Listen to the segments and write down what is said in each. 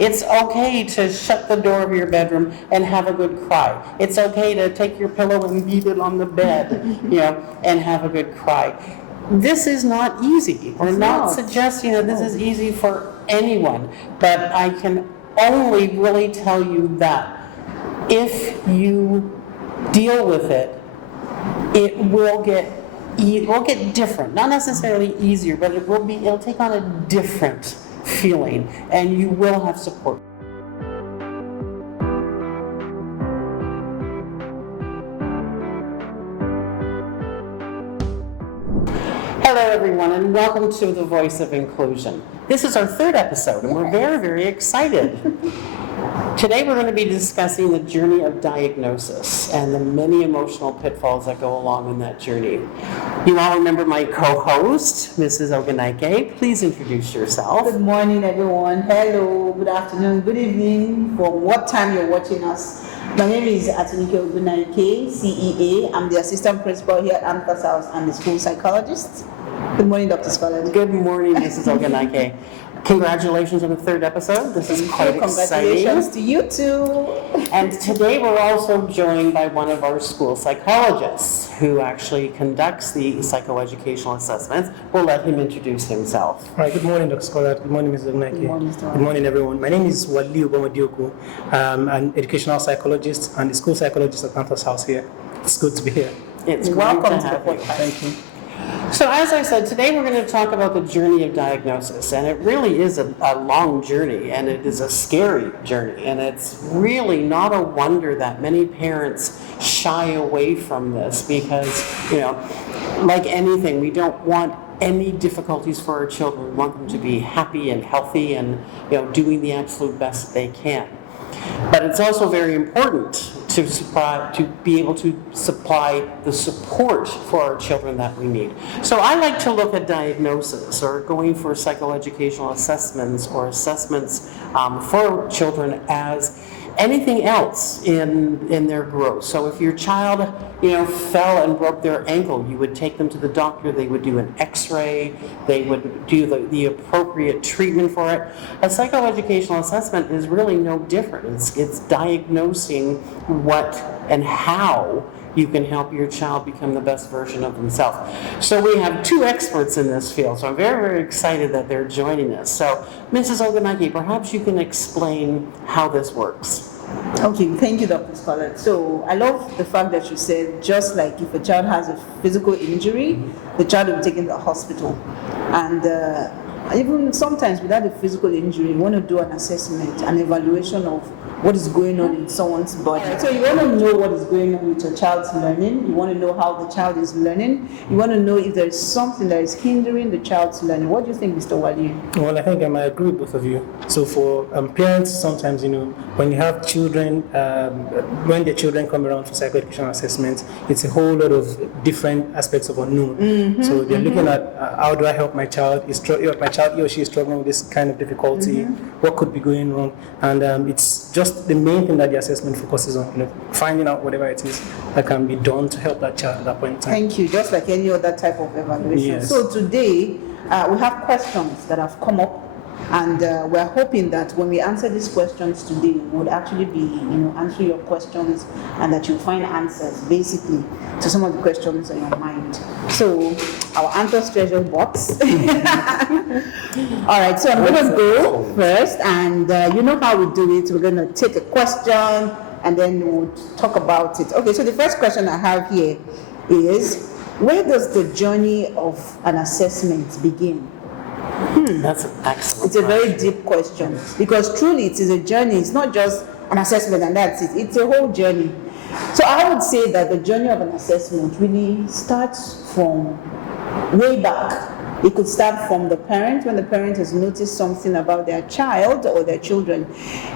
It's okay to shut the door of your bedroom and have a good cry. It's okay to take your pillow and beat it on the bed, and have a good cry. This is not easy. We're not suggesting that this is easy for anyone, but I can only really tell you that if you deal with it, it will get different. Not necessarily easier, but it'll take on a different feeling, and you will have support. Hello everyone, and welcome to the Voice of Inclusion. This is our third episode, and we're very, very excited. Today we're going to be discussing the journey of diagnosis and the many emotional pitfalls that go along in that journey. You all remember my co-host, Mrs. Ogunike. Please introduce yourself. Good morning, everyone. Hello, good afternoon, good evening, from what time you're watching us. My name is Atunike Ogunike, CEA. I'm the assistant principal here at Amherst House and the school psychologist. Good morning, Dr. Scarlett. Good morning, Mrs. Ogunike. Congratulations on the third episode. This is quite exciting. Congratulations to you too. And today we're also joined by one of our school psychologists who actually conducts the psychoeducational assessments. We'll let him introduce himself. All right, good morning, Dr. Scarlett. Good morning, Mrs. Ogunike. Good morning, everyone. My name is Wali Obamadioko. I'm an educational psychologist and the school psychologist at Amherst House here. It's good to be here. It's welcome to have you. Thank you. So as I said, today we're going to talk about the journey of diagnosis, and it really is a long journey, and it is a scary journey, and it's really not a wonder that many parents shy away from this because, like anything, we don't want any difficulties for our children. We want them to be happy and healthy and, doing the absolute best they can. But it's also very important to be able to supply the support for our children that we need. So I like to look at diagnosis or going for psychoeducational assessments or assessments for children as anything else in their growth. So if your child, fell and broke their ankle, you would take them to the doctor. They would do an X-ray. They would do the appropriate treatment for it. A psychoeducational assessment is really no different. It's diagnosing what and how you can help your child become the best version of themselves. So we have two experts in this field, so I'm very, very excited that they're joining us. So Mrs. Ogunike, perhaps you can explain how this works. Okay, thank you, Dr. Scarlett. So I love the fact that you said just like if a child has a physical injury, the child will be taken to the hospital. And even sometimes without the physical injury, you want to do an assessment, an evaluation of what is going on in someone's body. So you want to know what is going on with your child's learning. You want to know how the child is learning. You want to know if there is something that is hindering the child's learning. What do you think, Mr. Wali? Well, I think I might agree with both of you. So for parents, sometimes, when you have children, when the children come around for psychoeducational assessments, it's a whole lot of different aspects of unknown. So they're looking at how do I help my child? My child, he or she is struggling with this kind of difficulty. What could be going wrong? And it's just the main thing that the assessment focuses on, finding out whatever it is that can be done to help that child at that point in time. Thank you. Just like any other type of evaluation. Yes. So today, we have questions that have come up, and we're hoping that when we answer these questions today, we would actually be, answering your questions, and that you'll find answers, basically, to some of the questions on your mind. So, our answers treasure box. All right, so I'm going to go first, and you know how we do it. We're going to take a question, and then we'll talk about it. Okay, so the first question I have here is, where does the journey of an assessment begin? That's an excellent It's a very deep question, because truly it is a journey. It's not just an assessment and that's it. It's a whole journey. So I would say that the journey of an assessment really starts from way back. It could start from the parent, when the parent has noticed something about their child or their children.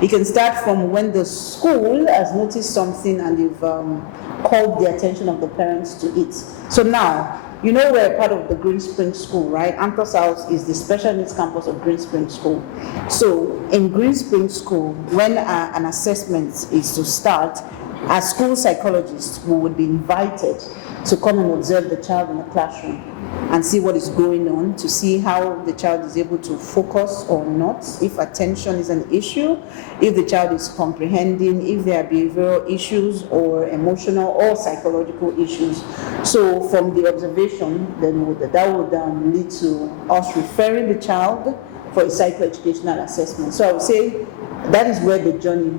It can start from when the school has noticed something and they've called the attention of the parents to it. So now, we're part of the Green Spring School, right? Amherst House is the special needs campus of Green Spring School. So in Green Spring School, when an assessment is to start, As school psychologists, we would be invited to come and observe the child in the classroom and see what is going on, to see how the child is able to focus or not, if attention is an issue, if the child is comprehending, if there are behavioral issues or emotional or psychological issues. So from the observation, then that would lead to us referring the child for a psychoeducational assessment. So I would say that is where the journey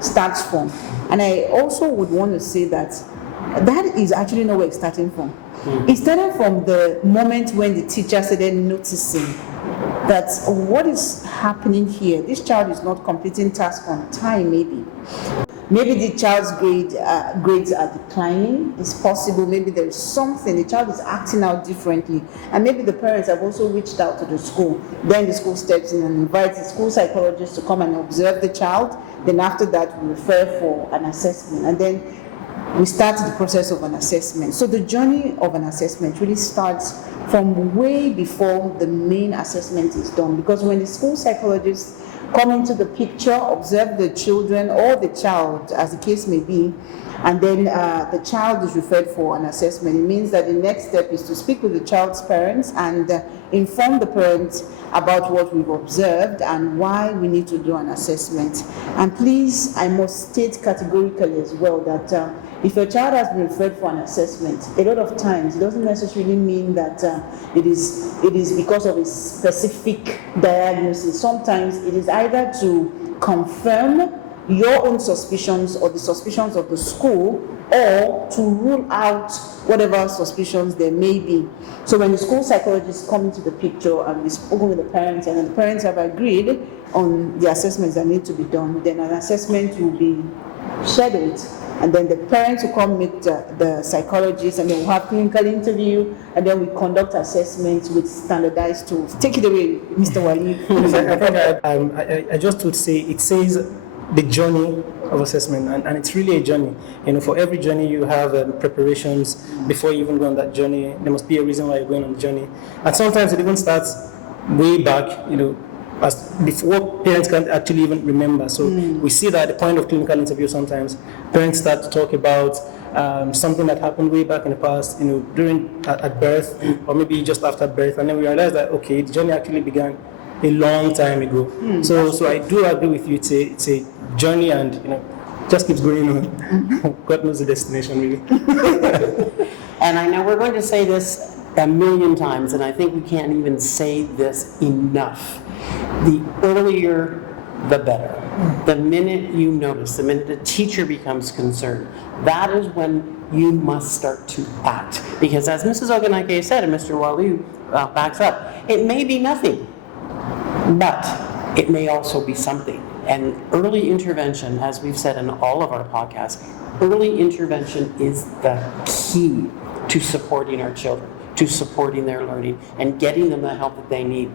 starts from. And I also would want to say that is actually not where it's starting from. It started from the moment when the teacher started noticing that what is happening here, this child is not completing tasks on time, maybe. Maybe the child's grades are declining. It's possible. Maybe there is something. The child is acting out differently. And maybe the parents have also reached out to the school. Then the school steps in and invites the school psychologist to come and observe the child. Then after that, we refer for an assessment. And then we start the process of an assessment. So the journey of an assessment really starts from way before the main assessment is done. Because when the school psychologist come into the picture, observe the children or the child, as the case may be, and then the child is referred for an assessment. It means that the next step is to speak with the child's parents and inform the parents about what we've observed and why we need to do an assessment. And please, I must state categorically as well that if a child has been referred for an assessment, a lot of times it doesn't necessarily mean that it is because of a specific diagnosis. Sometimes it is either to confirm your own suspicions or the suspicions of the school, or to rule out whatever suspicions there may be. So when the school psychologists come into the picture and we've spoken with the parents and the parents have agreed on the assessments that need to be done, then an assessment will be scheduled. And then the parents will come meet the psychologist, and then we'll have clinical interview, and then we conduct assessments with standardized tools. Take it away, Mr. Wali. I think I just would say it says the journey of assessment, and it's really a journey. For every journey you have preparations before you even go on that journey. There must be a reason why you're going on the journey, and sometimes it even starts way back. As before parents can't actually even remember. So we see that at the point of clinical interview, sometimes parents start to talk about something that happened way back in the past, during at birth, or maybe just after birth, and then we realize that okay, the journey actually began a long time ago. So I do agree with you. It's a journey, and just keeps going on. God knows the destination, really. And I know we're going to say this a million times, and I think we can't even say this enough. The earlier, the better. The minute you notice, the minute a teacher becomes concerned, that is when you must start to act. Because as Mrs. Ogunake said, and Mr. Wali backs up, it may be nothing, but it may also be something. And early intervention, as we've said in all of our podcasts, early intervention is the key to supporting our children, to supporting their learning, and getting them the help that they need.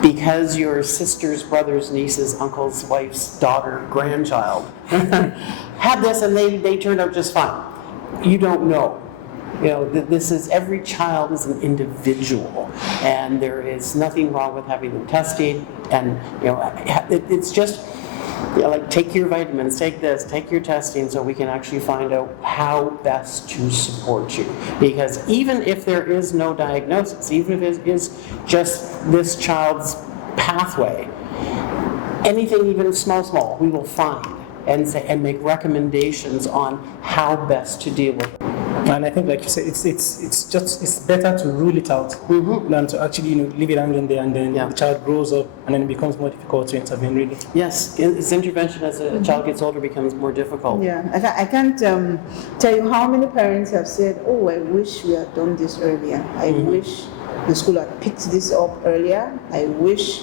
Because your sister's, brother's, niece's, uncle's, wife's, daughter, grandchild had this and they turned out just fine. You don't know. Every child is an individual, and there is nothing wrong with having them tested. And it's just like, take your vitamins, take this, take your testing, so we can actually find out how best to support you. Because even if there is no diagnosis, even if it is just this child's pathway, anything even small, we will find and make recommendations on how best to deal with it. And I think, like you said, it's better to rule it out than to actually leave it hanging there, and then the child grows up and then it becomes more difficult to intervene, really. Yes, its intervention as a child gets older becomes more difficult. Yeah, I can't tell you how many parents have said, "Oh, I wish we had done this earlier. I wish the school had picked this up earlier. I wish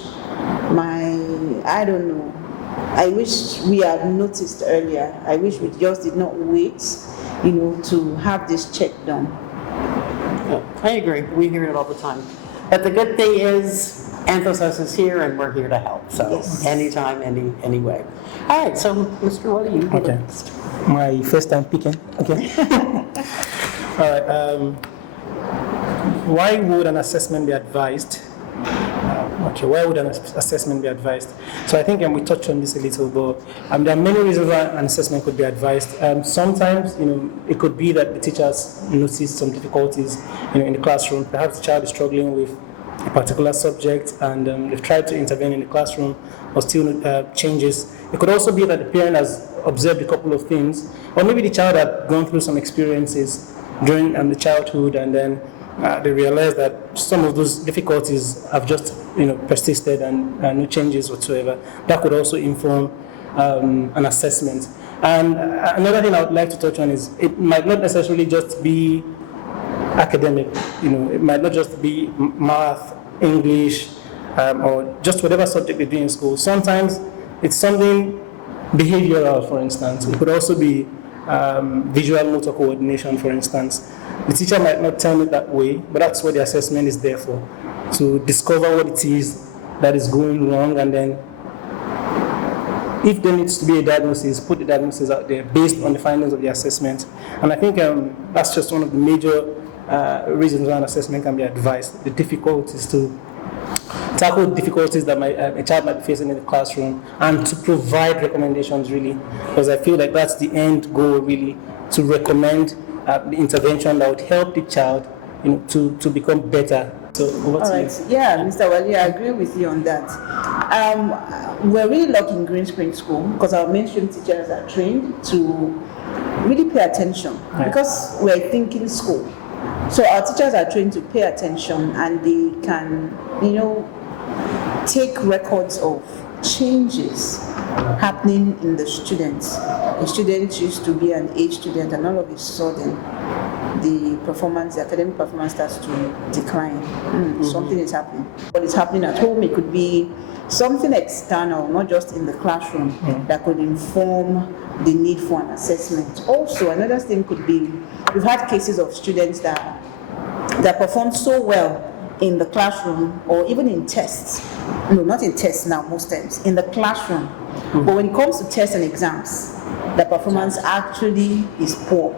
I wish we had noticed earlier. I wish we just did not wait, to have this check done." Yeah, I agree. We hear it all the time. But the good thing is, Anthos is here, and we're here to help. So Yes. anytime, any way. All right. So, Mr. What you Okay. next? My first time picking. Okay. All right. Why would an assessment be advised? Okay, why would an assessment be advised? So I think we touched on this a little, but there are many reasons why an assessment could be advised. Sometimes, it could be that the teachers notice some difficulties, in the classroom. Perhaps the child is struggling with a particular subject, and they've tried to intervene in the classroom, or still changes. It could also be that the parent has observed a couple of things, or maybe the child had gone through some experiences during the childhood, and then they realize that some of those difficulties have just persisted, and no changes whatsoever. That could also inform an assessment. And another thing I would like to touch on is it might not necessarily just be academic. It might not just be math, English, or just whatever subject they do in school. Sometimes it's something behavioral, for instance. It could also be visual motor coordination, for instance. The teacher might not tell me that way, but that's what the assessment is there for, to discover what it is that is going wrong, and then if there needs to be a diagnosis, put the diagnosis out there based on the findings of the assessment. And I think that's just one of the major reasons why an assessment can be advised, the difficulties to tackle difficulties that a child might be facing in the classroom, and to provide recommendations, really, because I feel like that's the end goal, really, to recommend the intervention that would help the child to become better. So over to you. Yeah, Mr. Wali, I agree with you on that. We're really lucky in Green Spring School because our mainstream teachers are trained to really pay attention, because we're a thinking school. So our teachers are trained to pay attention, and they can, take records of changes happening in the students. A student used to be an A student, and all of a sudden the academic performance starts to decline. Something is happening. What is happening at home, it could be something external, not just in the classroom, that could inform the need for an assessment. Also, another thing could be, we've had cases of students that perform so well in the classroom, or even in tests. No, not in tests now, most times, in the classroom. But when it comes to tests and exams, the performance actually is poor.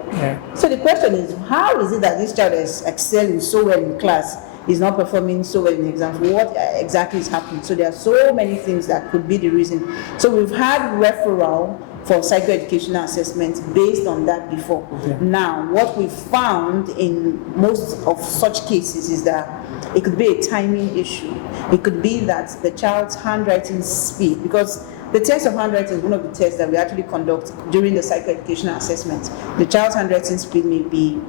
So the question is, how is it that this child is excelling so well in class, is not performing so well in exams? What exactly is happening? So there are so many things that could be the reason. So we've had referral for psychoeducational assessments based on that before. Now, what we found in most of such cases is that it could be a timing issue. It could be that the child's handwriting speed, because the test of handwriting is one of the tests that we actually conduct during the psychoeducational assessment. The child's handwriting speed may be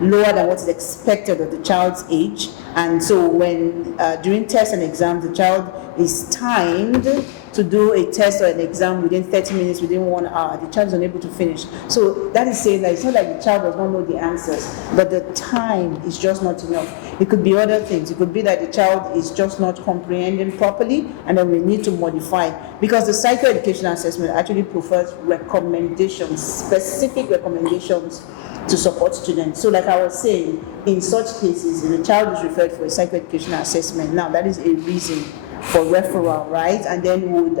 lower than what is expected of the child's age, and so when during tests and exams, the child is timed to do a test or an exam within 30 minutes, within 1 hour, the child is unable to finish. So that is saying that it's not like the child does not know the answers, but the time is just not enough. It could be other things. It could be that the child is just not comprehending properly, and then we need to modify, because the psychoeducational assessment actually prefers recommendations, specific recommendations to support students. So like I was saying, in such cases, if the child is referred for a psychoeducational assessment, now that is a reason for referral, right? And then would,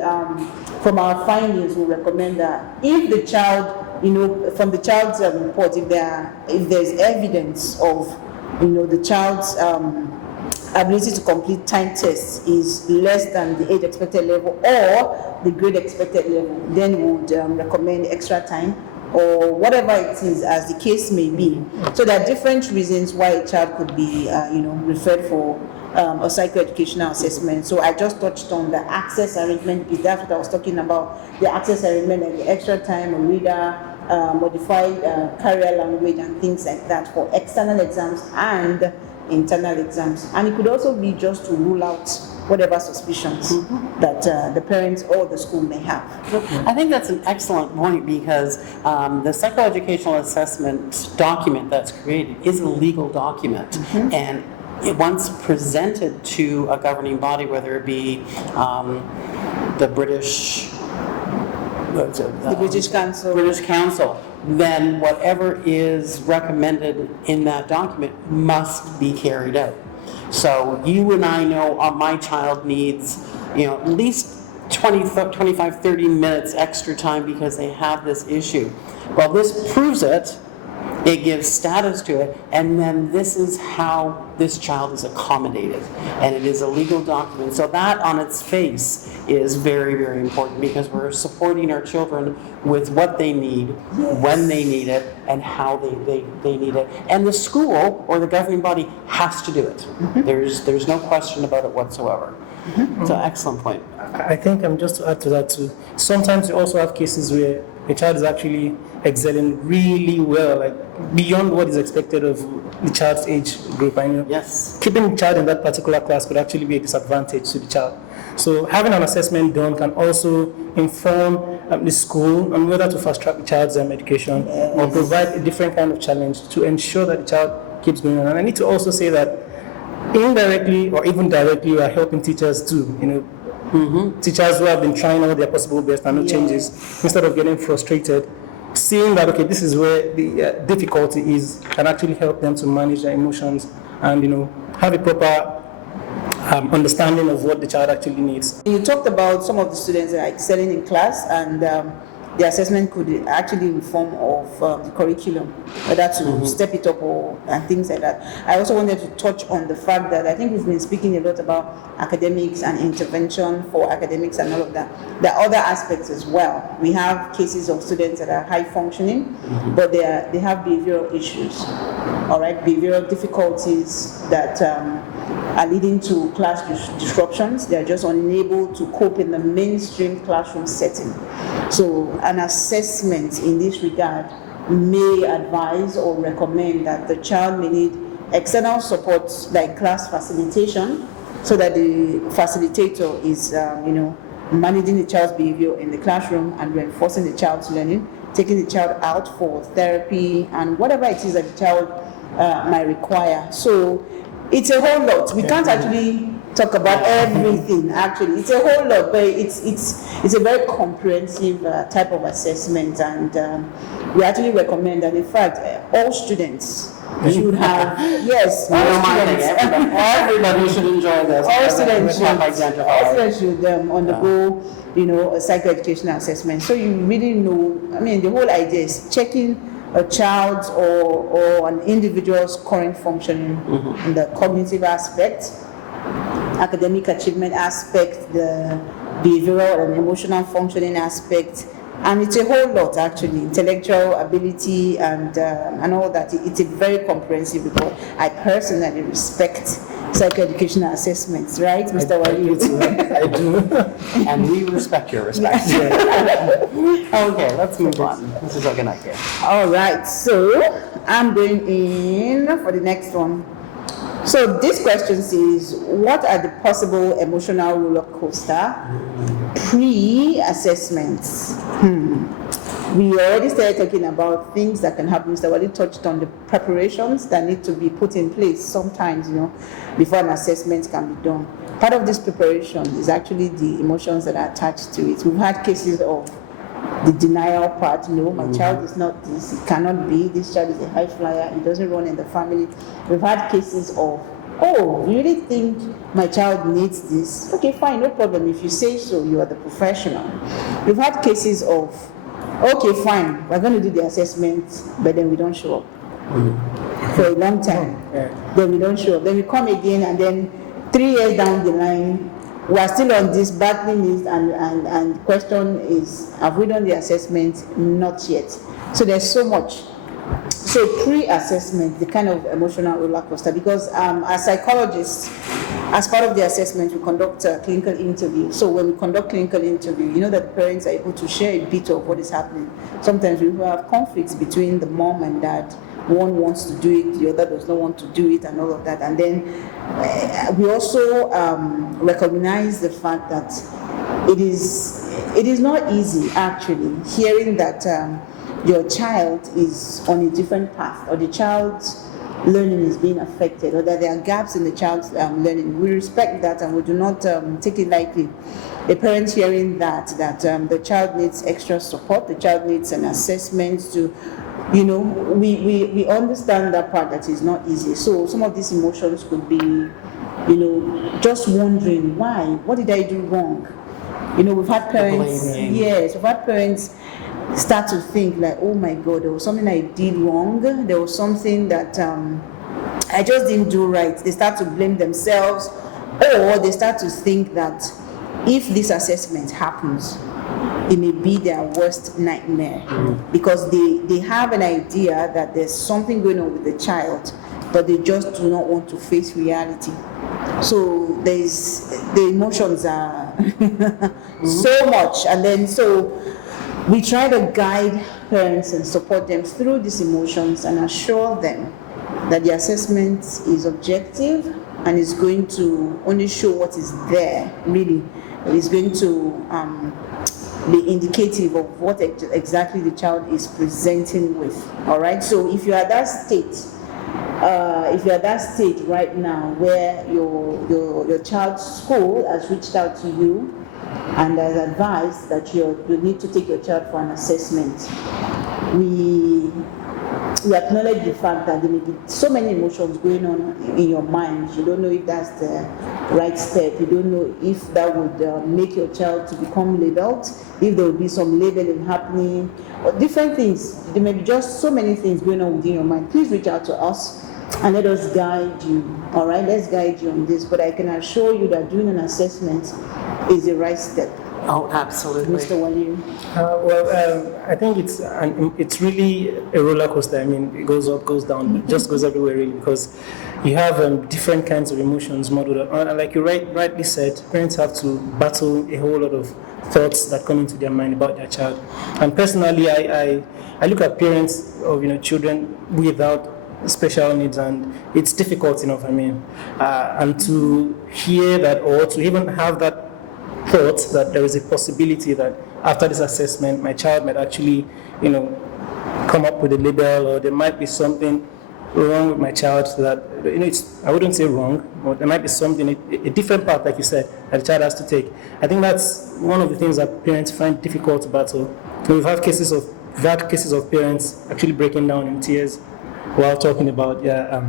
from our findings, we recommend that if the child, from the child's report, if there's evidence of, the child's ability to complete time tests is less than the age expected level or the grade expected level, then we would recommend extra time, or whatever it is, as the case may be. So there are different reasons why a child could be, referred for a psychoeducational assessment. So I just touched on the access arrangement, because that's what I was talking about, the access arrangement and the extra time, a reader, modified carrier language, and things like that for external exams and internal exams. And it could also be just to rule out whatever suspicions that the parents or the school may have. I think that's an excellent point, because the psychoeducational assessment document that's created is a legal document, and once presented to a governing body, whether it be the British Council, then whatever is recommended in that document must be carried out. So you and I know my child needs, at least 25, 30 minutes extra time because they have this issue. Well, this proves it, It gives status to it, and then this is how this child is accommodated, and it is a legal document. So that on its face is very, very important, because we're supporting our children with what they need, when they need it, and how they need it. And the school or the governing body has to do it. There's no question about it whatsoever. So excellent point. I think just to add to that too, sometimes you also have cases where a child is actually excelling really well, like beyond what is expected of the child's age group. I know Yes. keeping the child in that particular class could actually be a disadvantage to the child. So having an assessment done can also inform the school on whether to fast track the child's education or provide a different kind of challenge to ensure that the child keeps going on. And I need to also say that indirectly or even directly, we are helping teachers too. Teachers who have been trying all their possible best and no changes, instead of getting frustrated, seeing that okay, this is where the difficulty is, can actually help them to manage their emotions and have a proper understanding of what the child actually needs. You talked about some of the students that are excelling in class, and the assessment could actually inform of the curriculum, whether to step it up and things like that. I also wanted to touch on the fact that I think we've been speaking a lot about academics and intervention for academics and all of that. There are other aspects as well. We have cases of students that are high functioning, but they have behavioral issues, all right, behavioral difficulties that are leading to class disruptions. They are just unable to cope in the mainstream classroom setting. So an assessment in this regard may advise or recommend that the child may need external support like class facilitation, so that the facilitator is managing the child's behavior in the classroom and reinforcing the child's learning, taking the child out for therapy and whatever it is that the child might require. So it's a whole lot. We can't actually talk about everything. Actually, it's a whole lot, but it's a very comprehensive type of assessment, and we actually recommend that. In fact, all students should have. Yes, Everybody should enjoy this. All students should should undergo, a psychoeducational assessment. So you really know. I mean, the whole idea is checking a child's or an individual's current functioning in the cognitive aspect, academic achievement aspect, the behavioral and emotional functioning aspect, and it's a whole lot actually, intellectual ability and all that. It's a very comprehensive report. I personally respect psychoeducational assessments, right, Mr. Wali? I do. And we respect your respect. Okay, let's move on. This is a good idea. All right, so I'm going in for the next one. So this question says, what are the possible emotional roller coaster pre-assessments? We already started talking about things that can happen. Mr. Wali touched on the preparations that need to be put in place sometimes, before an assessment can be done. Part of this preparation is actually the emotions that are attached to it. We've had cases of the denial part. No, my child is not this, it cannot be, this child is a high flyer, it doesn't run in the family. We've had cases of, oh, you really think my child needs this? Okay, fine, no problem. If you say so, you are the professional. We've had cases of, okay, fine, we're going to do the assessment, but then we don't show up for a long time. Then we don't show up. Then we come again, and then 3 years down the line, we are still on this battling list, and question is, have we done the assessment? Not yet. So there's so much. So pre-assessment, the kind of emotional roller coaster, because as psychologists, as part of the assessment, we conduct a clinical interview. So when we conduct clinical interview, you know that the parents are able to share a bit of what is happening. Sometimes we have conflicts between the mom and dad. One wants to do it, the other does not want to do it, and all of that. And then we also recognize the fact that it is not easy, actually, hearing that your child is on a different path, or the child's learning is being affected, or that there are gaps in the child's learning. We respect that, and we do not take it lightly. A parent hearing that the child needs extra support, the child needs an assessment to, we understand that part, that is not easy. So some of these emotions could be, just wondering why, what did I do wrong? We've had parents, we've had parents start to think like, oh my God, there was something I did wrong. There was something that I just didn't do right. They start to blame themselves, or they start to think that if this assessment happens, it may be their worst nightmare, because they have an idea that there's something going on with the child, but they just do not want to face reality. So the emotions are so much, and then so we try to guide parents and support them through these emotions and assure them that the assessment is objective and is going to only show what is there, really. It is going to be indicative of what exactly the child is presenting with. All right, so if you're at that state, right now where your child's school has reached out to you and has advised that you need to take your child for an assessment, we acknowledge the fact that there may be so many emotions going on in your mind. You don't know if that's the right step. You don't know if that would make your child to become labeled, if there will be some labeling happening, or different things. There may be just so many things going on within your mind. Please reach out to us and let us guide you. All right, let's guide you on this. But I can assure you that doing an assessment is the right step. Oh, absolutely. Mr. Waliu. I think it's really a roller coaster. I mean, it goes up, goes down, it just goes everywhere really, because you have different kinds of emotions modeled up. Like you rightly said, parents have to battle a whole lot of thoughts that come into their mind about their child. And personally, I look at parents of children without special needs, and it's difficult enough. I mean, and to hear that, or to even have that thought that there is a possibility that after this assessment my child might actually come up with a label, or there might be something wrong with my child that I wouldn't say wrong, but there might be something, a different path, like you said, that the child has to take. I think that's one of the things that parents find difficult to battle. We've had cases of parents actually breaking down in tears while talking about their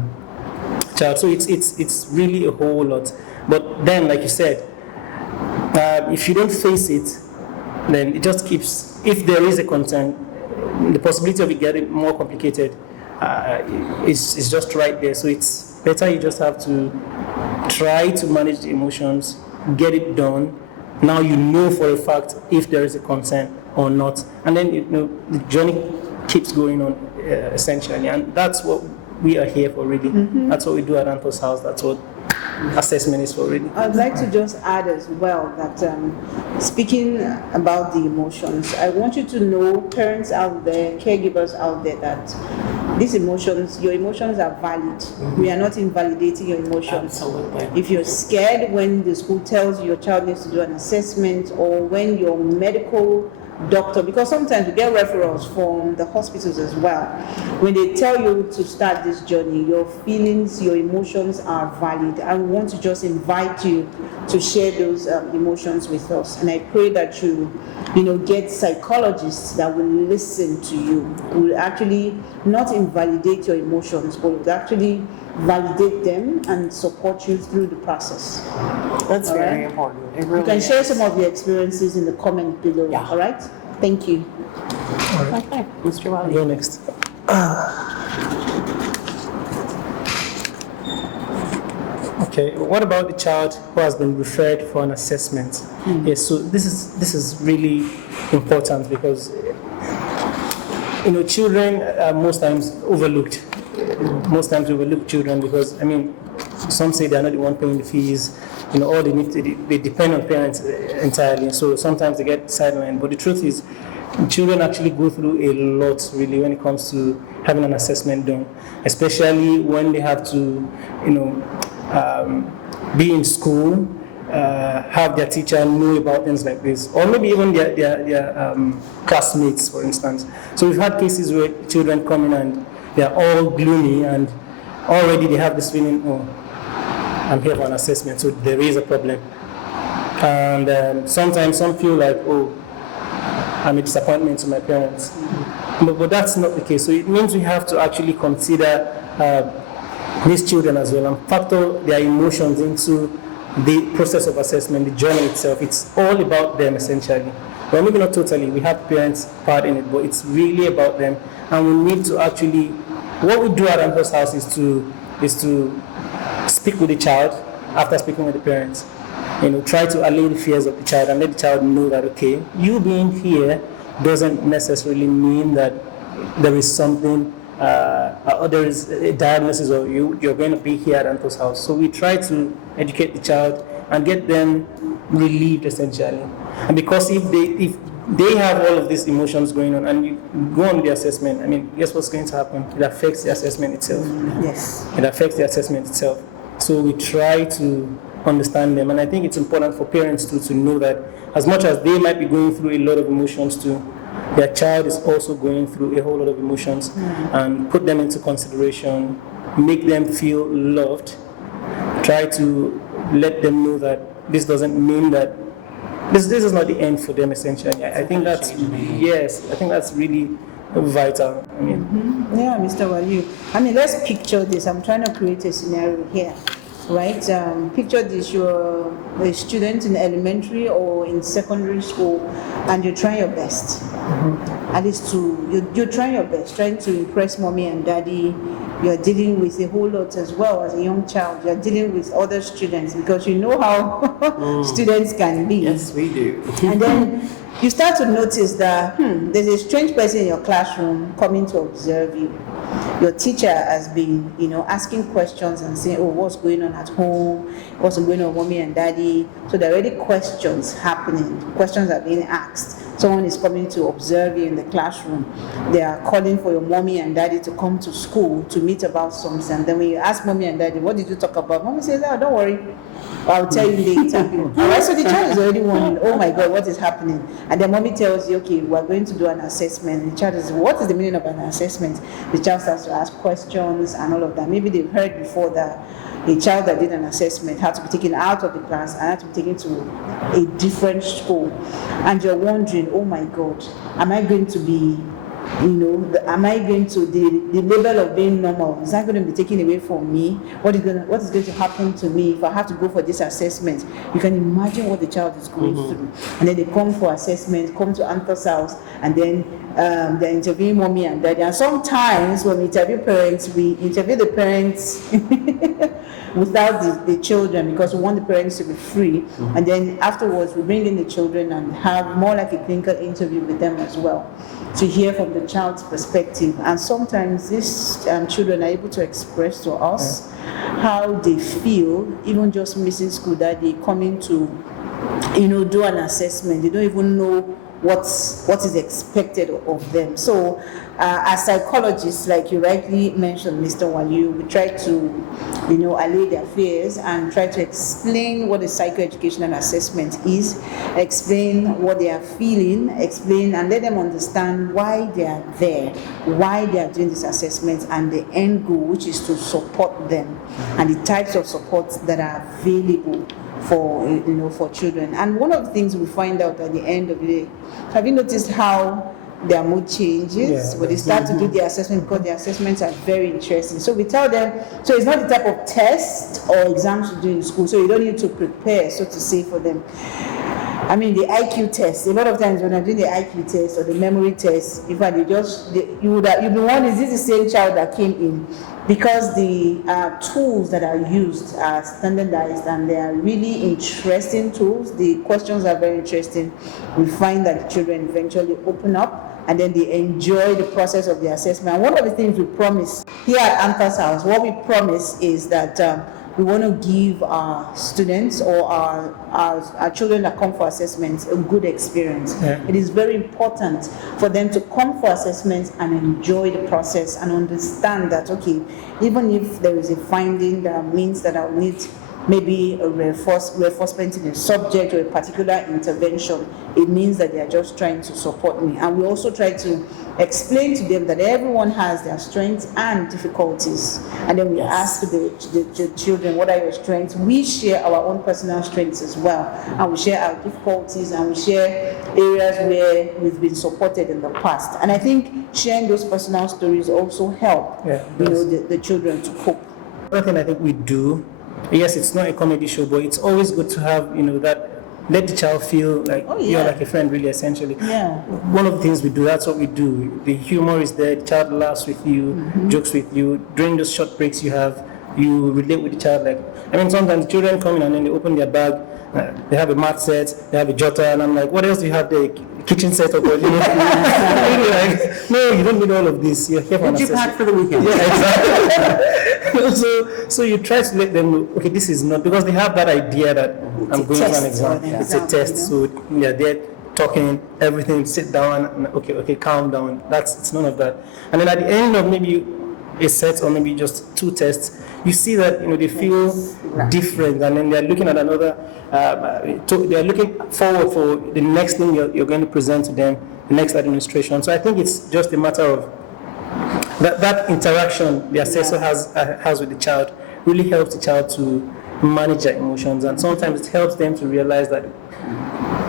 child. So it's really a whole lot. But then, like you said, if you don't face it, then it just keeps, if there is a concern, the possibility of it getting more complicated is just right there. So it's better you just have to try to manage the emotions, get it done. Now you know for a fact if there is a concern or not. And then the journey keeps going on essentially. And that's what we are here for really. Mm-hmm. That's what we do at Anthos House. That's what assessment is for really. I'd like to just add as well that speaking about the emotions, I want you to know, parents out there, caregivers out there, that these emotions, your emotions are valid. Mm-hmm. We are not invalidating your emotions. Absolutely. If you're scared when the school tells you your child needs to do an assessment, or when your medical doctor, because sometimes we get referrals from the hospitals as well, when they tell you to start this journey, your feelings, your emotions are valid. I want to just invite you to share those emotions with us, and I pray that you get psychologists that will listen to you, will actually not invalidate your emotions, but will actually validate them and support you through the process. That's very important. It really You can share some of your experiences in the comment below. Yeah. All right? Thank you. Okay, Mr. Wiley. Go next. Okay, what about the child who has been referred for an assessment? Yes, so this is really important, because children are most times overlooked. Most times we overlook children because, some say they're not the one paying the fees, all they depend on parents entirely, so sometimes they get sidelined. But the truth is, children actually go through a lot really when it comes to having an assessment done, especially when they have to, be in school, have their teacher know about things like this, or maybe even their classmates, for instance. So we've had cases where children come in and they're all gloomy, and already they have this feeling, oh, I'm here for an assessment, so there is a problem. And sometimes some feel like, oh, I'm a disappointment to my parents. But that's not the case. So it means we have to actually consider these children as well and factor their emotions into the process of assessment, the journey itself. It's all about them essentially. well, maybe not totally, we have parents part in it, but it's really about them. And we need to actually, what we do at Anthos House is to speak with the child after speaking with the parents. Try to allay the fears of the child and let the child know that, okay, you being here doesn't necessarily mean that there is something, or there is a diagnosis, or you're going to be here at Anthos House. So we try to educate the child and get them relieved, essentially. And because if they have all of these emotions going on and you go on the assessment, I mean, guess what's going to happen? It affects the assessment itself. Yes. It affects the assessment itself. So we try to understand them. And I think it's important for parents too to know that as much as they might be going through a lot of emotions too, their child is also going through a whole lot of emotions, and put them into consideration, make them feel loved, try to let them know that this doesn't mean that this is not the end for them, essentially. I think that's, yes, I think that's really vital. I mean, Yeah, Mr. Waliu. I mean, let's picture this. I'm trying to create a scenario here, right? Picture this: you're a student in elementary or in secondary school, and you're trying your best. At least you're trying your best, trying to impress mommy and daddy. You're dealing with a whole lot as well as a young child. You're dealing with other students because you know how students can be. Yes, we do. And then you start to notice that there's a strange person in your classroom coming to observe you. Your teacher has been, asking questions and saying, oh, what's going on at home? What's going on with mommy and daddy? So there are already questions happening. Questions are being asked. Someone is coming to observe you in the classroom. They are calling for your mommy and daddy to come to school to meet about something. And then when you ask mommy and daddy, what did you talk about? Mommy says, oh, don't worry. I'll tell you later. All right, so the child is already wondering, oh my God, what is happening? And then mommy tells you, okay, we're going to do an assessment. The child is, what is the meaning of an assessment? The child starts to ask questions and all of that. Maybe they've heard before that a child that did an assessment had to be taken out of the class and had to be taken to a different school. And you're wondering, oh my God, am I going to be, am I going to, the level of being normal, is that going to be taken away from me? What is going to happen to me if I have to go for this assessment? You can imagine what the child is going through. And then they come for assessment, come to Anthos House, and then they're interviewing mommy and daddy. And sometimes when we interview the parents without the children, because we want the parents to be free. And then afterwards we bring in the children and have more like a clinical interview with them as well, to hear from the child's perspective. And sometimes these children are able to express to us how they feel, even just missing school that day, coming to do an assessment. They don't even know what is expected of them. So as psychologists, like you rightly mentioned, Mr. Waliu, we try to allay their fears and try to explain what a psychoeducational assessment is, explain what they are feeling, explain and let them understand why they are there, why they are doing this assessment, and the end goal, which is to support them, and the types of support that are available for children. And one of the things we find out at the end of the day, have you noticed how their mood changes when they start to do the assessment, because the assessments are very interesting. So we tell them, so it's not the type of test or exams you do in school, so you don't need to prepare, so to say, for them. I mean, the IQ test, a lot of times when I'm doing the IQ test or the memory test, in fact, you'd be wondering, is this the same child that came in? Because the tools that are used are standardized and they are really interesting tools. The questions are very interesting. We find that the children eventually open up and then they enjoy the process of the assessment. And one of the things we promise here at Anthos House, what we promise is that we want to give our students or our children that come for assessments a good experience. It is very important for them to come for assessments and enjoy the process and understand that, okay, even if there is a finding that means that I'll need maybe a reinforcement in a subject or a particular intervention, it means that they are just trying to support me. And we also try to explain to them that everyone has their strengths and difficulties. And then we ask the children, what are your strengths? We share our own personal strengths as well. And we share our difficulties and we share areas where we've been supported in the past. And I think sharing those personal stories also help the children to cope. One thing I think we do, yes, it's not a comedy show, but it's always good to have, that let the child feel like Oh, you're yeah. like a friend, really, essentially. Yeah. One of the things we do, that's what we do. The humor is there, the child laughs with you, jokes with you. During those short breaks you have, you relate with the child. Like, I mean, sometimes children come in and then they open their bag, they have a math set, they have a jotter, and I'm like, what else do you have there? Kitchen set or what? Like, no, you don't need all of this. You're here for an What'd you assessment. pack for the weekend? Yeah, exactly. so you try to let them know, okay, this is not, because they have that idea that I'm going to an test exam. or an It's a exam, test, so yeah, they're talking everything. Sit down. And, okay, calm down. It's none of that. And then at the end of maybe a set or maybe just 2 tests, you see that they feel different, and then they're looking at another. They're looking forward for the next thing you're going to present to them, the next administration. So I think it's just a matter of that interaction the assessor has with the child really helps the child to manage their emotions, and sometimes it helps them to realize that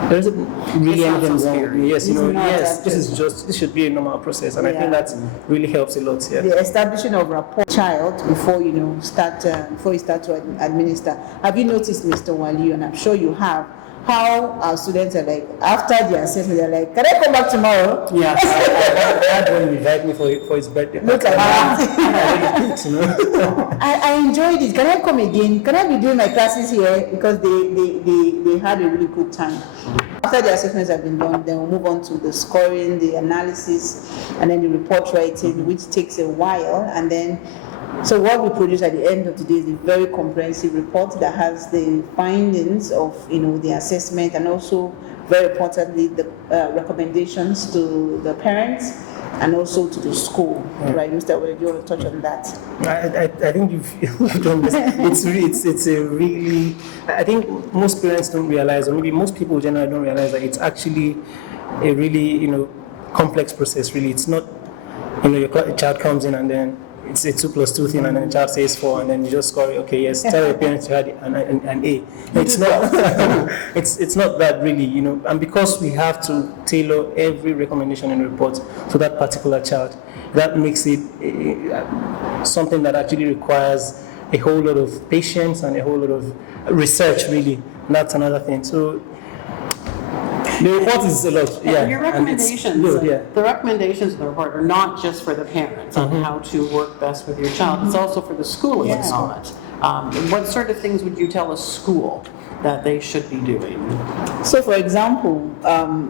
there isn't really It's not anything so wrong. scary. Yes, It's not yes, that this should be a normal process, and I Yeah. think that really helps a lot. Yeah. The establishing of rapport child before start before you start to administer. Have you noticed, Mr. Wali, and I'm sure you have, how our students are like after the assessment they're like, can I come back tomorrow? Yeah, I had one invite me for his birthday. Look at that. that. I enjoyed it. Can I come again? Can I be doing my classes here? Because they had a really good time. After the assessments have been done, then we'll move on to the scoring, the analysis, and then the report writing, which takes a while. And then, so what we produce at the end of the day is a very comprehensive report that has the findings of the assessment, and also very importantly the recommendations to the parents and also to the school. Right, Mr. Wade, do you want to touch on that? I think you've done this. It's a really. I think most parents don't realize, or maybe most people generally don't realize that it's actually a really complex process. Really, it's not your child comes in and then it's a 2 + 2 thing, and then the child says 4, and then you just score it. Okay, yes, tell your parents you had an A. It's not. it's not that really, and because we have to tailor every recommendation in the report to that particular child, that makes it something that actually requires a whole lot of patience and a whole lot of research, really. And that's another thing. So the report is a lot, yeah. Your and it's recommendations, good, yeah. the recommendations in the report are not just for the parents on how to work best with your child, it's also for the school as Yeah. well. What sort of things would you tell a school that they should be doing? So, for example,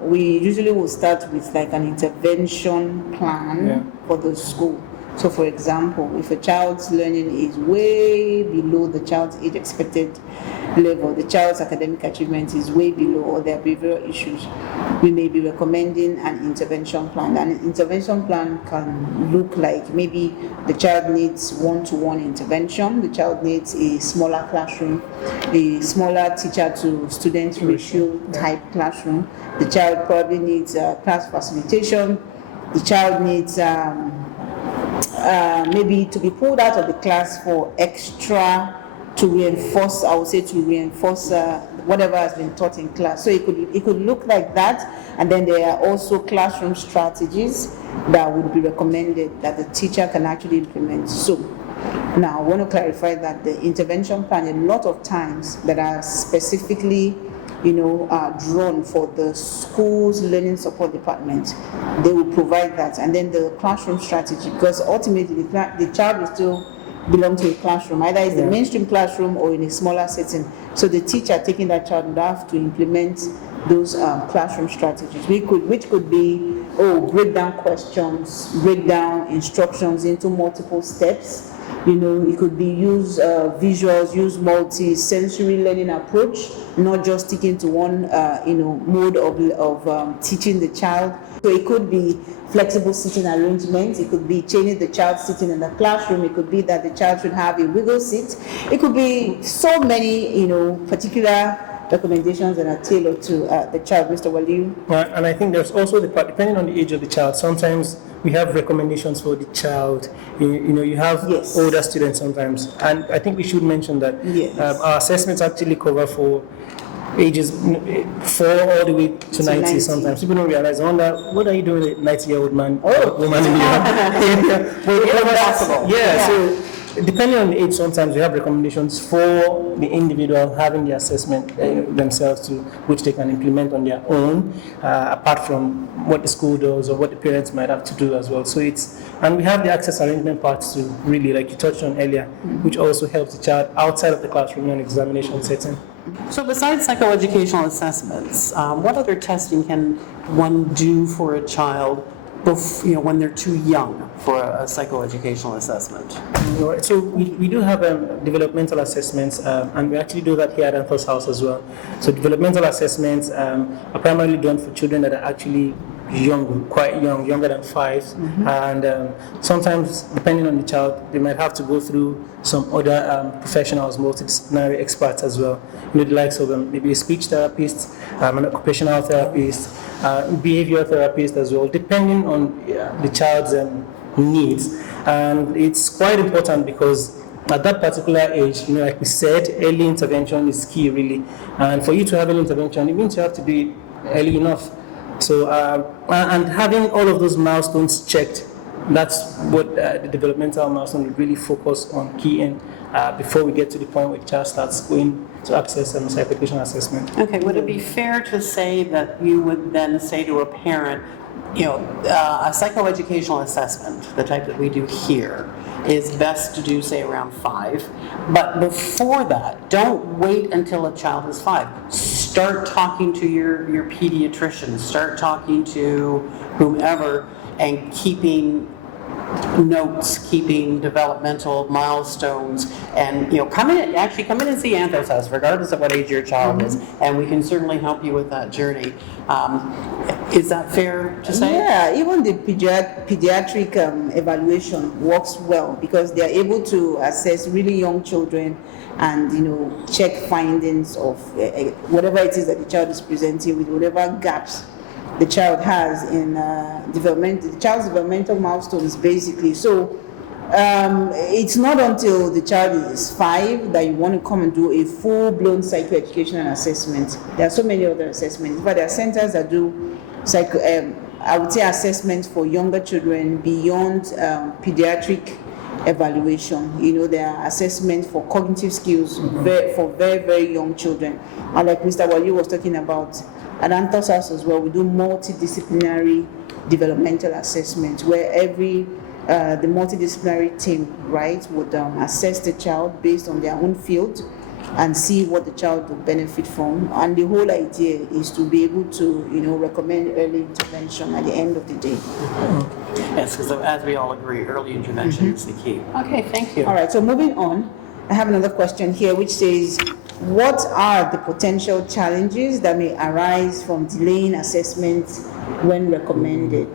we usually will start with like an intervention plan for the school. So, for example, if a child's learning is way below the child's age expected level, the child's academic achievement is way below, or their behavioral issues, we may be recommending an intervention plan. And an intervention plan can look like maybe the child needs one-to-one intervention, the child needs a smaller classroom, a smaller teacher to student ratio type classroom, the child probably needs class facilitation, the child needs maybe to be pulled out of the class for extra to reinforce, I would say to reinforce whatever has been taught in class. So it could look like that. And then there are also classroom strategies that would be recommended that the teacher can actually implement. So now I want to clarify that the intervention plan, a lot of times that are specifically drawn for the school's learning support department, they will provide that. And then the classroom strategy, because ultimately the child will still belong to a classroom, either it's the mainstream classroom or in a smaller setting. So the teacher taking that child would have to implement those classroom strategies, which could be break down questions, break down instructions into multiple steps. It could be use visuals, use multi-sensory learning approach, not just sticking to one mode of teaching the child. So it could be flexible sitting arrangements, it could be changing the child sitting in the classroom, it could be that the child should have a wiggle seat, it could be so many particular recommendations that are tailored to the child, Mr. Waliu. And I think there's also depending on the age of the child, sometimes we have recommendations for the child. You have older students sometimes, and I think we should mention that our assessments actually cover for ages 4 all the way to 90 sometimes. People don't realize, I wonder, what are you doing with a 90-year-old man, woman in the area? Possible. So depending on the age, sometimes we have recommendations for the individual having the assessment themselves to which they can implement on their own, apart from what the school does or what the parents might have to do as well. So and we have the access arrangement parts to really, like you touched on earlier, which also helps the child outside of the classroom and examination setting. So besides psychoeducational assessments, what other testing can one do for a child when they're too young for a psychoeducational assessment? Right. So we do have developmental assessments, and we actually do that here at Anthos House as well. So developmental assessments are primarily done for children that are actually quite young, younger than 5, and sometimes, depending on the child, they might have to go through some other professionals, multidisciplinary experts as well. The likes of maybe a speech therapist, an occupational therapist, behavioral therapist as well, depending on the child's needs. And it's quite important because at that particular age, like we said, early intervention is key, really. And for you to have an intervention, it means you have to do it early enough. So, and having all of those milestones checked, that's what the developmental milestone will really focus on keying before we get to the point where the child starts going to access psychoeducational assessment. Okay, would it be fair to say that you would then say to a parent, a psychoeducational assessment, the type that we do here, is best to do, say, around 5. But before that, don't wait until a child is 5. Start talking to your pediatrician, start talking to whomever, and keeping notes, keeping developmental milestones, and come in and see Anthos House, regardless of what age your child is, and we can certainly help you with that journey. Is that fair to say? Yeah, even the pediatric evaluation works well because they are able to assess really young children and check findings of whatever it is that the child is presenting with, whatever gaps the child has in the child's developmental milestones, basically. So it's not until the child is 5 that you want to come and do a full-blown psychoeducational assessment. There are so many other assessments, but there are centers that do I would say assessments for younger children beyond pediatric evaluation. There are assessments for cognitive skills for very, very young children. And like Mr. Wali was talking about, at Anthos House as well, we do multidisciplinary developmental assessment where the multidisciplinary team, right, would assess the child based on their own field and see what the child would benefit from. And the whole idea is to be able to, recommend early intervention at the end of the day. Yes, because as we all agree, early intervention is the key. Okay, thank you. All right, so moving on, I have another question here which says, what are the potential challenges that may arise from delaying assessments when recommended?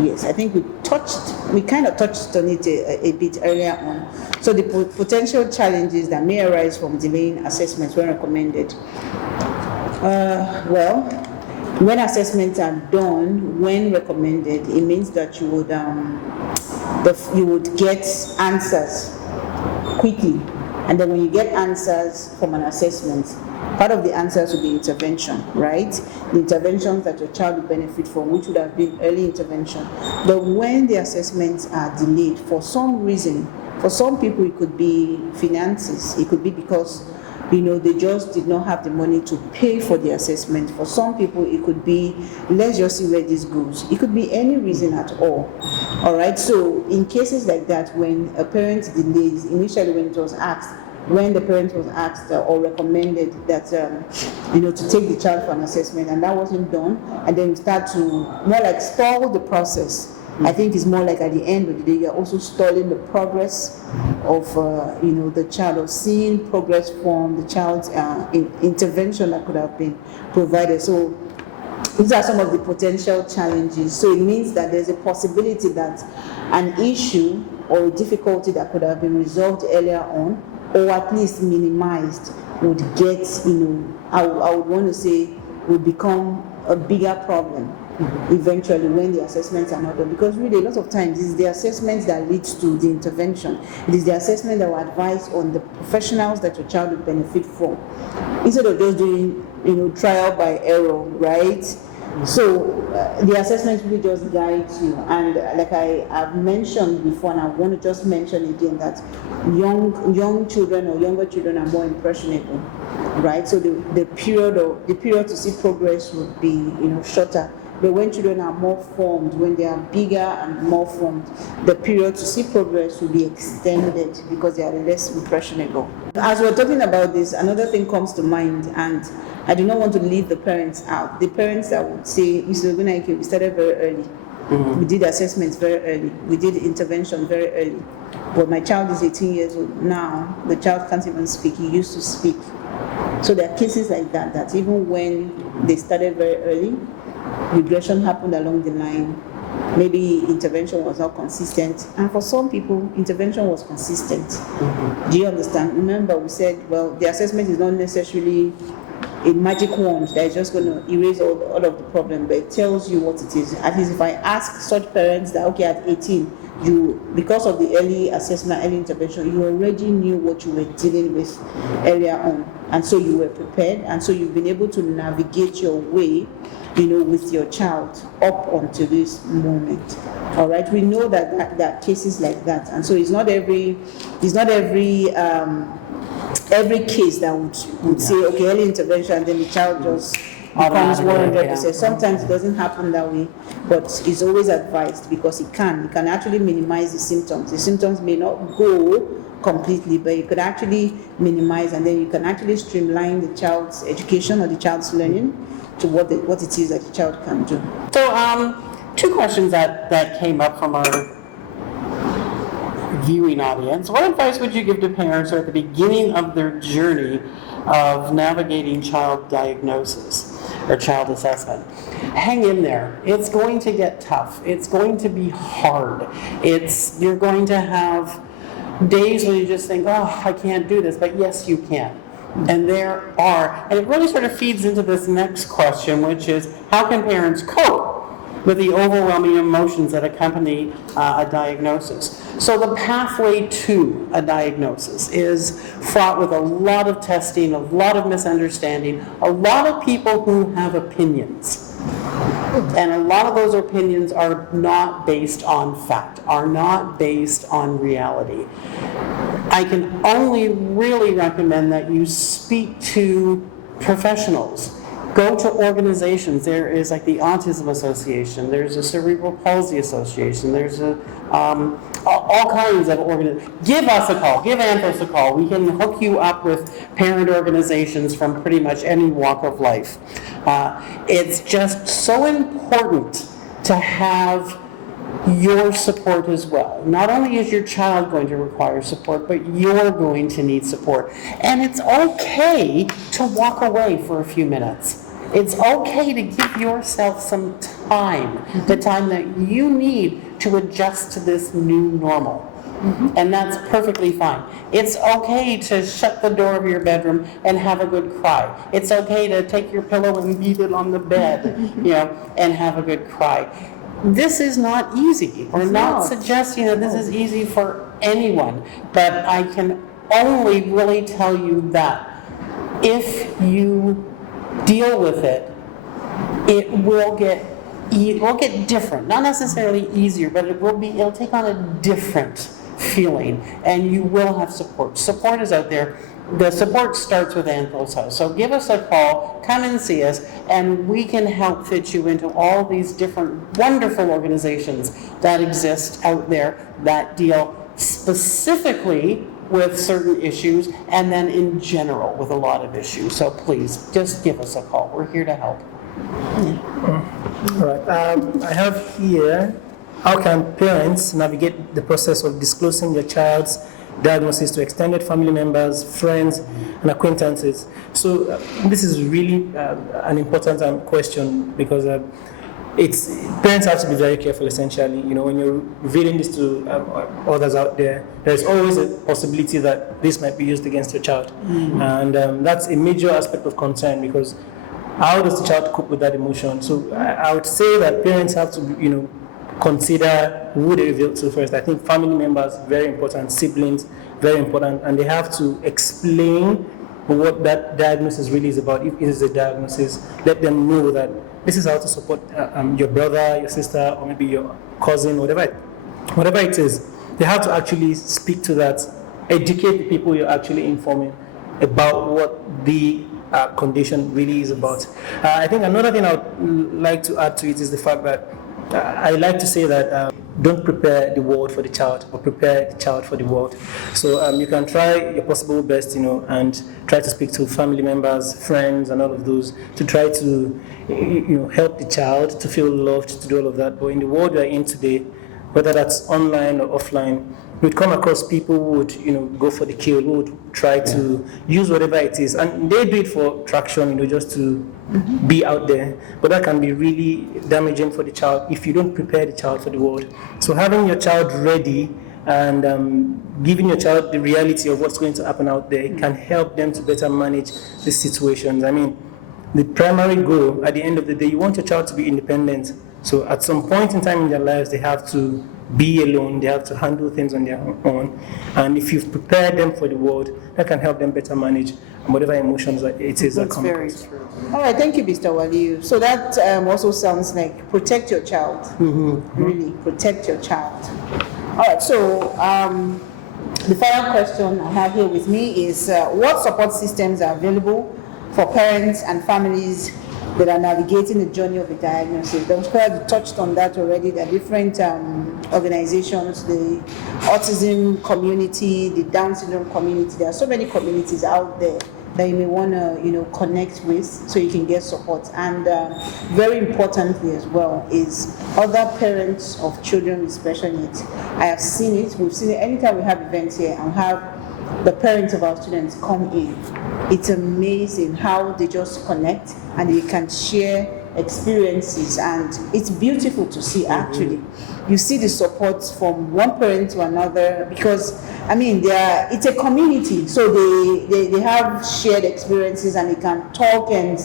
Yes, I think we kind of touched on it a bit earlier on. So the potential challenges that may arise from delaying assessments when recommended. Well, when assessments are done when recommended, it means that you would get answers quickly. And then when you get answers from an assessment, part of the answers will be intervention, right? The interventions that your child will benefit from, which would have been early intervention. But when the assessments are delayed, for some reason, for some people it could be finances. It could be because they just did not have the money to pay for the assessment. For some people, it could be, let's just see where this goes. It could be any reason at all. All right, so in cases like that, when a parent delays, initially when the parent was asked or recommended that, to take the child for an assessment, and that wasn't done, and then you start to more like stall the process. I think it's more like at the end of the day, you're also stalling the progress of, the child, or seeing progress from the child's intervention that could have been provided. So these are some of the potential challenges. So it means that there's a possibility that an issue or a difficulty that could have been resolved earlier on, or at least minimized, would get, I would want to say, would become a bigger problem eventually when the assessments are not done. Because really, a lot of times, it's the assessments that leads to the intervention. It is the assessment that will advise on the professionals that your child will benefit from. Instead of just doing, trial by error, right? So the assessment really just guides you, and like have mentioned before, and I want to just mention again that young children or younger children are more impressionable, right? So the period to see progress would be shorter. But when children are more formed, when they are bigger and more formed, the period to see progress will be extended because they are less impressionable. As we're talking about this, another thing comes to mind, and I do not want to leave the parents out. The parents that would say, Mr. Ogunaike, we started very early. Mm-hmm. We did assessments very early. We did intervention very early. But my child is 18 years old now. The child can't even speak. He used to speak. So there are cases like that, that even when they started very early, regression happened along the line. Maybe intervention was not consistent, and for some people, intervention was consistent. Mm-hmm. Do you understand? Remember, we said, well, the assessment is not necessarily a magic wand that is just going to erase all of the problem, but it tells you what it is. At least if I ask such parents that, okay, at 18, because of the early assessment, early intervention, you already knew what you were dealing with earlier on, and so you were prepared, and so you've been able to navigate your way with your child up onto this moment. All right, we know that there are cases like that, and so it's not every case that would say, okay, early intervention, and then the child just becomes 100%. Sometimes it doesn't happen that way, but it's always advised because it can actually minimize the symptoms. The symptoms may not go completely, but you could actually minimize, and then you can actually streamline the child's education or the child's learning to what it is that the child can do. So, two questions that came up from our viewing audience. What advice would you give to parents who are at the beginning of their journey of navigating child diagnosis or child assessment? Hang in there. It's going to get tough. It's going to be hard. You're going to have days when you just think, oh, I can't do this, but yes, you can. And there are, and it really sort of feeds into this next question, which is, how can parents cope with the overwhelming emotions that accompany a diagnosis? So the pathway to a diagnosis is fraught with a lot of testing, a lot of misunderstanding, a lot of people who have opinions. And a lot of those opinions are not based on fact, are not based on reality. I can only really recommend that you speak to professionals. Go to organizations. There is like the Autism Association, there's a Cerebral Palsy Association, there's all kinds of organizations. Give us a call, give Anthos a call. We can hook you up with parent organizations from pretty much any walk of life. It's just so important to have your support as well. Not only is your child going to require support, but you're going to need support. And it's okay to walk away for a few minutes. It's okay to give yourself some time, the time that you need to adjust to this new normal. Mm-hmm. And that's perfectly fine. It's okay to shut the door of your bedroom and have a good cry. It's okay to take your pillow and beat it on the bed, and have a good cry. This is not easy. We're not suggesting that this is easy for anyone, but I can only really tell you that if you deal with it, it will get different. Not necessarily easier, but it'll take on a different feeling, and you will have support. Support is out there. The support starts with Anthos House. So give us a call, come and see us, and we can help fit you into all these different wonderful organizations that exist out there that deal specifically with certain issues and then in general with a lot of issues. So please, just give us a call. We're here to help. All right. I have here, how can parents navigate the process of disclosing their child's diagnosis to extended family members, friends, and acquaintances? So this is really an important question because parents have to be very careful. Essentially, when you're revealing this to others out there, there's always a possibility that this might be used against your child, and that's a major aspect of concern because how does the child cope with that emotion? So I would say that parents have to, consider who they reveal to first. I think family members, very important, siblings, very important, and they have to explain But what that diagnosis really is about, if it is a diagnosis, let them know that this is how to support your brother, your sister, or maybe your cousin, whatever it is. They have to actually speak to that, educate the people you're actually informing about what the condition really is about. I think another thing I would like to add to it is the fact that I like to say that don't prepare the world for the child, but prepare the child for the world. So you can try your possible best, and try to speak to family members, friends, and all of those to try to, help the child to feel loved, to do all of that. But in the world we are in today, whether that's online or offline, we'd come across people who would, go for the kill, who would try to use whatever it is, and they do it for traction, just to be out there. But that can be really damaging for the child if you don't prepare the child for the world. So having your child ready and giving your child the reality of what's going to happen out there can help them to better manage the situations. I mean, the primary goal at the end of the day, you want your child to be independent. So at some point in time in their lives, they have to be alone, they have to handle things on their own. And if you've prepared them for the world, that can help them better manage whatever emotions it is that That's come very across. true. All right, thank you, Mr. Waliu. So that also sounds like protect your child. Really, protect your child. All right, so the final question I have here with me is what support systems are available for parents and families that are navigating the journey of a diagnosis? Dr. Square touched on that already. There are different organizations, the autism community, the Down syndrome community. There are so many communities out there that you may want to, connect with so you can get support. And very importantly as well is other parents of children with special needs. I have seen it. We've seen it anytime we have events here and have the parents of our students come in. It's amazing how they just connect and they can share experiences, and it's beautiful to see. Actually, you see the support from one parent to another, because it's a community, so they have shared experiences and they can talk and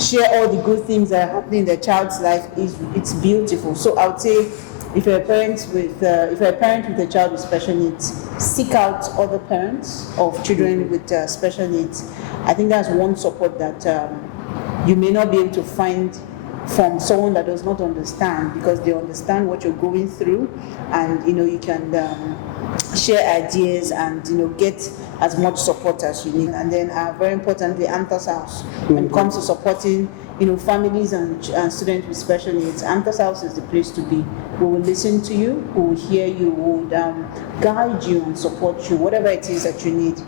share all the good things that are happening in their child's life. It's beautiful. So I would say, if you're a parent with a child with special needs, seek out other parents of children with special needs. I think that's one support that you may not be able to find from someone that does not understand, because they understand what you're going through, and you can share ideas and get as much support as you need. And then very importantly, Anta's House, when it comes to supporting families and students with special needs, Anta's House is the place to be. We will listen to you, we will hear you, we will guide you and support you, whatever it is that you need.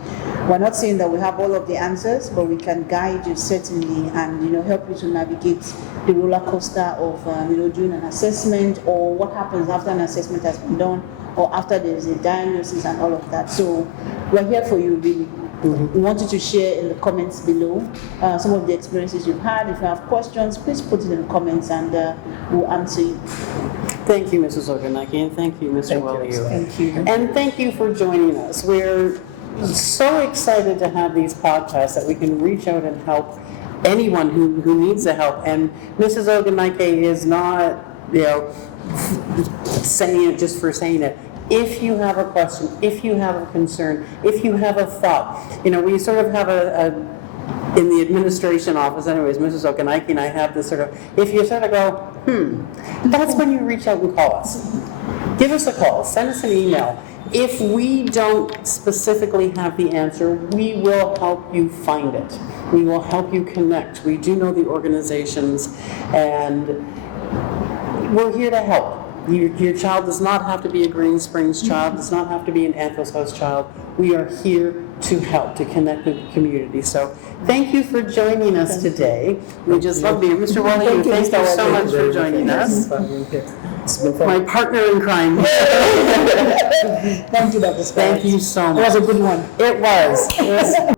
We're not saying that we have all of the answers, but we can guide you certainly, and help you to navigate the roller coaster of doing an assessment, or what happens after an assessment has been done, or after there is a diagnosis and all of that. So we're here for you, really. We want you to share in the comments below some of the experiences you've had. If you have questions, please put it in the comments and we'll answer you. Thank you, Mrs. Ogunaki, and thank you, Mr. Waliu. Thank you. And thank you for joining us. We're so excited to have these podcasts that we can reach out and help anyone who needs the help. And Mrs. Ogunaki is not, saying it just for saying it. If you have a question, if you have a concern, if you have a thought, we sort of have in the administration office anyways, Mrs. Ogunaki and I have this sort of, if you sort of go, that's when you reach out and call us. Give us a call, send us an email. If we don't specifically have the answer, we will help you find it. We will help you connect. We do know the organizations, and we're here to help. Your child does not have to be a Green Springs child, does not have to be an Anthos House child. We are here to help, to connect with the community. So thank you for joining us today. We just love you. Mr. Waliu, thank you so much for joining us. My partner in crime. Thank you, Dr. Scott. Thank you so much. It was a good one. It was.